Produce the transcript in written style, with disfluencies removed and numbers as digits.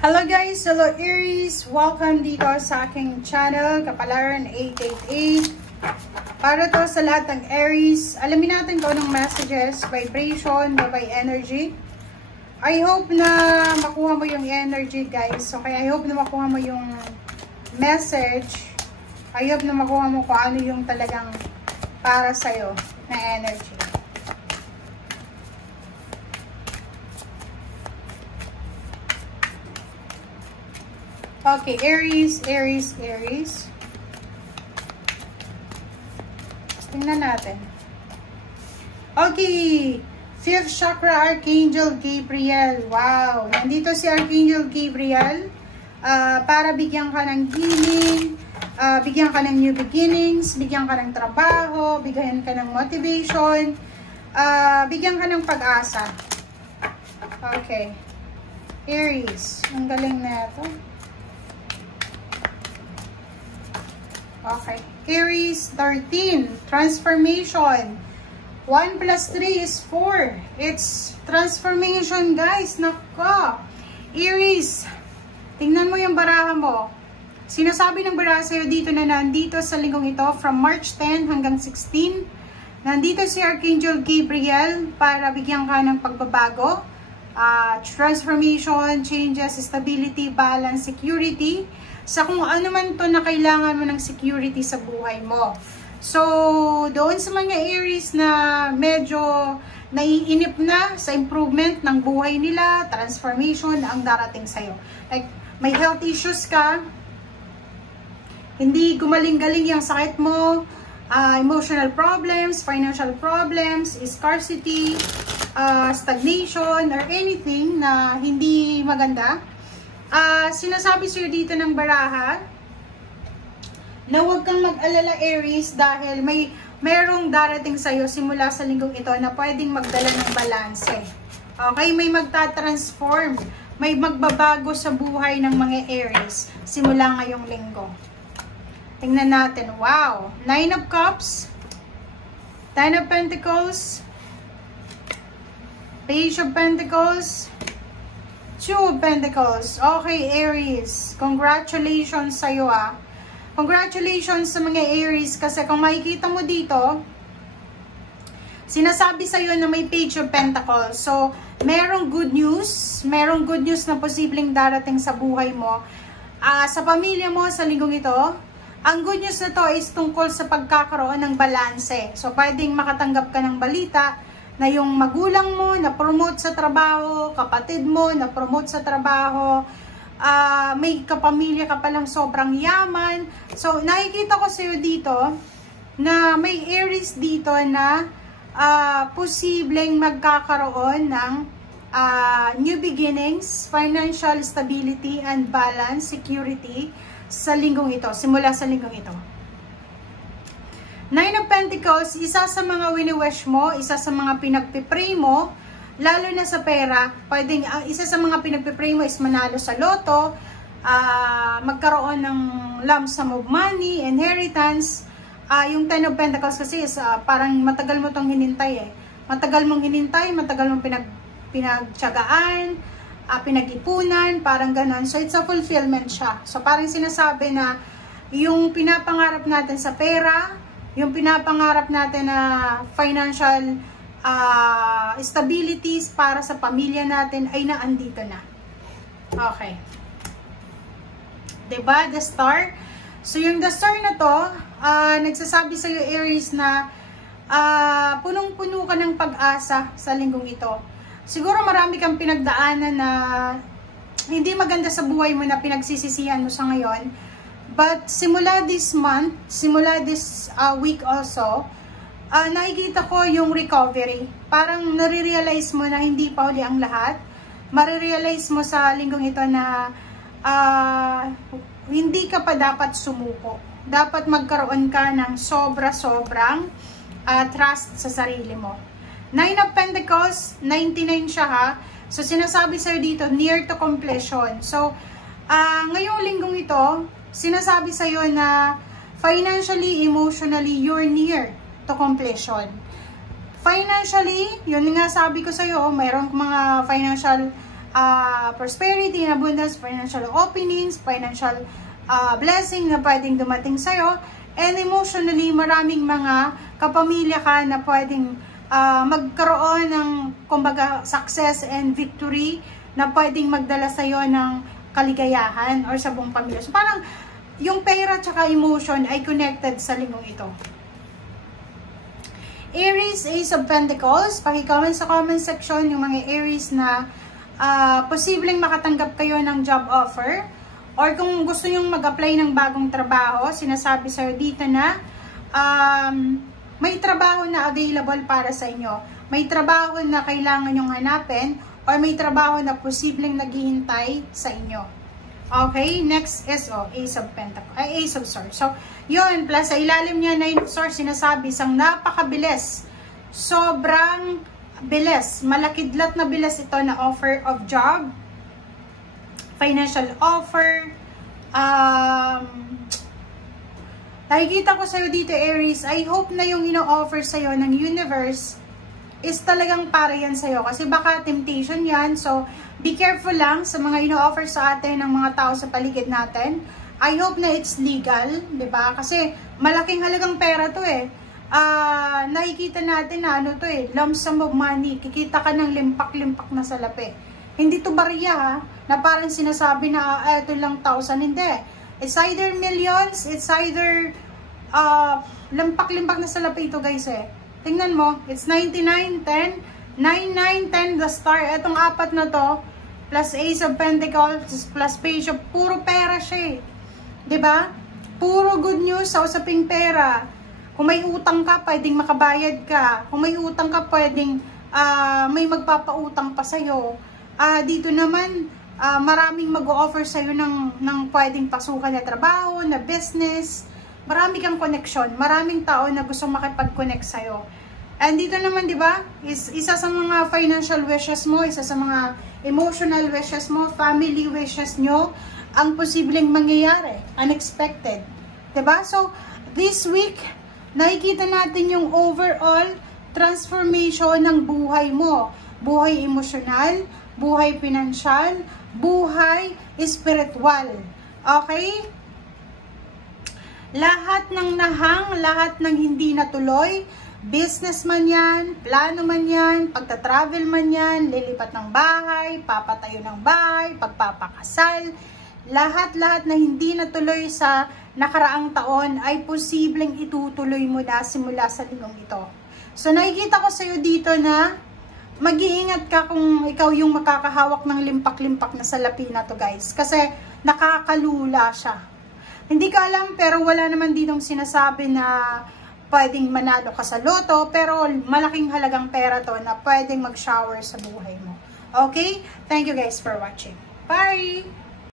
Hello guys! Hello Aries! Welcome dito sa aking channel, Kapalaran 888. Para to sa lahat ng Aries, alamin natin kung anong messages, vibration, by energy. I hope na makuha mo yung energy guys. So kaya I hope na makuha mo yung message. I hope na makuha mo kung ano yung talagang para sa'yo na energy. Okay, Aries, Aries, Aries. Tingnan natin. Okay, 5th chakra, Archangel Gabriel. Wow, nandito si Archangel Gabriel para bigyan ka ng healing, bigyan ka ng new beginnings, bigyan ka ng trabaho, bigyan ka ng motivation, bigyan ka ng pag-asa. Okay, Aries, ang galing na ito. Okay. Aries 13. Transformation. 1 plus 3 is 4. It's transformation, guys. Nako. Aries, tingnan mo yung baraha mo. Sinasabi ng baraha sa'yo dito na nandito sa linggong ito from March 10 hanggang 16. Nandito si Archangel Gabriel para bigyan ka ng pagbabago. Transformation, changes, stability, balance, security. Sa kung ano man to na kailangan mo ng security sa buhay mo. So, doon sa mga Aries na medyo naiinip na sa improvement ng buhay nila, transformation ang darating sa'yo. Like, may health issues ka, hindi gumaling-galing yung sakit mo, emotional problems, financial problems, scarcity, stagnation, or anything na hindi maganda. Sinasabi sa'yo dito ng baraha na huwag kang mag-alala Aries dahil mayroong darating sa'yo simula sa linggong ito na pwedeng magdala ng balanse. Okay? May magta-transform, may magbabago sa buhay ng mga Aries simula ngayong linggo. Tingnan natin. Wow! 9 of Cups, 10 of Pentacles, Page of Pentacles, 2 of Pentacles. Okay, Aries. Congratulations sa'yo Congratulations sa mga Aries kasi kung makikita mo dito, sinasabi sa'yo na may Page of Pentacles. So, merong good news na posibleng darating sa buhay mo. Sa pamilya mo sa linggong ito, ang good news na to is tungkol sa pagkakaroon ng balanse. So, pwedeng makatanggap ka ng balita na yung magulang mo na-promote sa trabaho, kapatid mo na-promote sa trabaho, may kapamilya ka palang sobrang yaman. So, nakikita ko sa'yo dito na may Aries dito na posibleng magkakaroon ng new beginnings, financial stability and balance, security sa linggong ito, simula sa linggong ito. 9 of Pentacles, isa sa mga wini-wish mo, isa sa mga pinagpipray mo, lalo na sa pera, pwedeng, isa sa mga pinagpipray mo is manalo sa loto, magkaroon ng lump sum of money, inheritance. Yung 10 of Pentacles kasi is parang matagal mo itong hinintay Matagal mong hinintay, matagal mong pinagtiyagaan, pinag-ipunan, parang ganon. So, it's a fulfillment siya. So, parang sinasabi na yung pinapangarap natin sa pera, yung pinapangarap natin na financial stabilities para sa pamilya natin ay naandito na. Okay. Diba? The Star. So, yung The Star na to, nagsasabi sa'yo Aries na punong-puno ka ng pag-asa sa linggong ito. Siguro marami kang pinagdaanan na hindi maganda sa buhay mo na pinagsisisihan mo sa ngayon. But simula this month, simula this week also, nakikita ko yung recovery. Parang nare-realize mo na hindi pa huli ang lahat. Marirealize mo sa linggong ito na hindi ka pa dapat sumuko. Dapat magkaroon ka ng sobra-sobrang trust sa sarili mo. 9 of Pentacles, 99 siya So sinasabi sa'yo dito, near to completion. So, ngayong linggong ito, sinasabi sa'yo na financially, emotionally, you're near to completion. Financially, yun nga sabi ko sa'yo, mayroong mga financial prosperity and abundance, financial openings, financial blessing na pwedeng dumating sa'yo. And emotionally, maraming mga kapamilya ka na pwedeng magkaroon ng, kumbaga, success and victory na pwedeng magdala sa'yo ng kaligayahan or sa buong pamilya. So, parang yung pera tsaka emotion ay connected sa linggong ito. Aries, Ace of Pentacles. Paki-comment sa comment section yung mga Aries na posibleng makatanggap kayo ng job offer. Or kung gusto nyong mag-apply ng bagong trabaho, sinasabi sa'yo dito na may trabaho na available para sa inyo. May trabaho na kailangan nyong hanapin or may trabaho na posibleng naghihintay sa inyo. Okay, next is Ace of Pentacles, Ace of Swords. So, yun, plus sa ilalim niya, Nine of Swords, sinasabi, isang napakabilis, sobrang bilis, malakidlat na bilis ito na offer of job, financial offer. Nakikita ko sa'yo dito, Aries, I hope na yung ino-offer sa'yo ng universe is talagang para yan sa'yo. Kasi baka temptation yan. So, be careful lang sa mga ino-offer sa atin ng mga tao sa paligid natin. I hope na it's legal, diba? Kasi malaking halagang pera to eh. Nakikita natin na ano to eh, lump sum of money. Kikita ka ng limpak-limpak na salapi. Hindi to bariya ha, na parang sinasabi na ito lang 1,000, hindi. It's either millions, it's either limpak-limpak na salapi ito guys eh. Tingnan mo, it's 99, 10, 9, 9, 10, the star. Etong apat na to, plus Ace of Pentacles, plus Page of, puro pera siya eh. Diba? Puro good news sa usaping pera. Kung may utang ka, pwedeng makabayad ka. Kung may utang ka, pwedeng may magpapautang pa sa'yo. Dito naman, maraming mag-o-offer sa'yo ng pwedeng pasukan na trabaho, na business. Marami kang connection. Maraming tao na gusto makipag-connect sa'yo. And dito naman, di ba, isa sa mga financial wishes mo, isa sa mga emotional wishes mo, family wishes nyo, ang posibleng mangyayari, unexpected. Di ba? So, this week, nakikita natin yung overall transformation ng buhay mo. Buhay emosyonal, buhay pinansyal, buhay spiritual. Okay? Lahat ng nahang, lahat ng hindi natuloy, business man yan, plano man yan, pagta-travel man yan, lilipat ng bahay, papatayo ng bahay, pagpapakasal, lahat-lahat na hindi natuloy sa nakaraang taon ay posibleng itutuloy mo na simula sa linggong ito. So nakikita ko sa iyo dito na mag-iingat ka kung ikaw yung makakahawak ng limpak-limpak na salapi na to guys. Kasi nakakalula siya. Hindi ka alam pero wala naman ditong sinasabi na pwedeng manalo ka sa loto. Pero malaking halagang pera to na pwedeng mag-shower sa buhay mo. Okay? Thank you guys for watching. Bye!